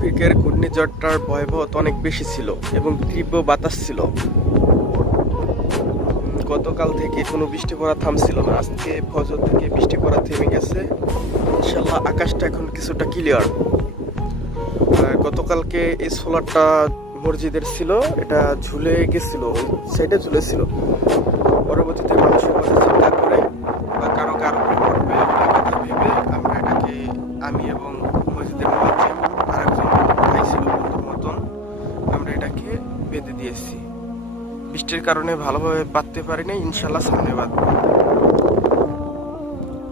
ফিকের ঘূর্ণিঝড়টার ভয়াবহতা অনেক বেশি ছিল এবং তীব্র বাতাস ছিল। গতকাল থেকে কোনো বৃষ্টি পড়া থামছিল না। আজকে ফজর থেকে বৃষ্টি পড়া থেমে গেছে। ইনশাল্লাহ আকাশটা এখন কিছুটা ক্লিয়ার গতকালকে এই সোলারটা মসজিদের ছিল, এটা ঝুলে গেছিল সাইডে ঝুলেছিল পরবর্তীতে মানুষের কথা চিন্তা করে বা কারও কারও ভেবে আমরা এটাকে আমি এবং মসজিদের বৃষ্টির কারণে ভালোভাবে বাঁধতে পারিনি, ইনশাল্লাহ সামনে বাঁধবো।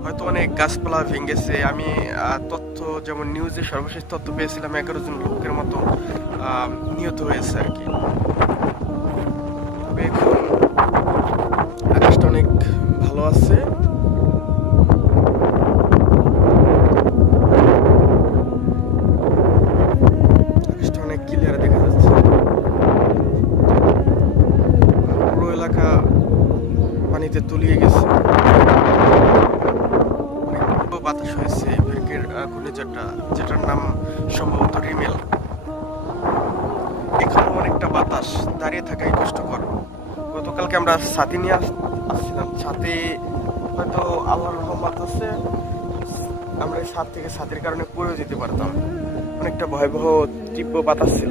হয়তো অনেক গাছপালা ভেঙেছে, আমি তথ্য যেমন নিউজে সর্বশেষ তথ্য পেয়েছিলাম, এগারো জন লোকের মতো নিহত হয়েছে আর কি। তবে এখন আকাশটা অনেক ভালো আছে আকাশটা অনেক ক্লিয়ার দেখা যাচ্ছে পুরো এলাকা পানিতে তলিয়ে গেছে। বাতাস হয়েছে ফিরকের ঘূর্ণিঝড়টা যেটার নাম সম্ভবত রিমেল। এখানে অনেকটা বাতাস দাঁড়িয়ে থাকাই কষ্টকর। গতকালকে আমরা ছাতি নিয়ে আসছিলাম। ছাতে হয়তো আল্লাহর রহমত আছে। আমরা এই ছাদ থেকে ছাদের কারণে পড়েও যেতে পারতাম। অনেকটা ভয়াবহ তীব্র বাতাস ছিল।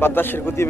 বাতাসের গতি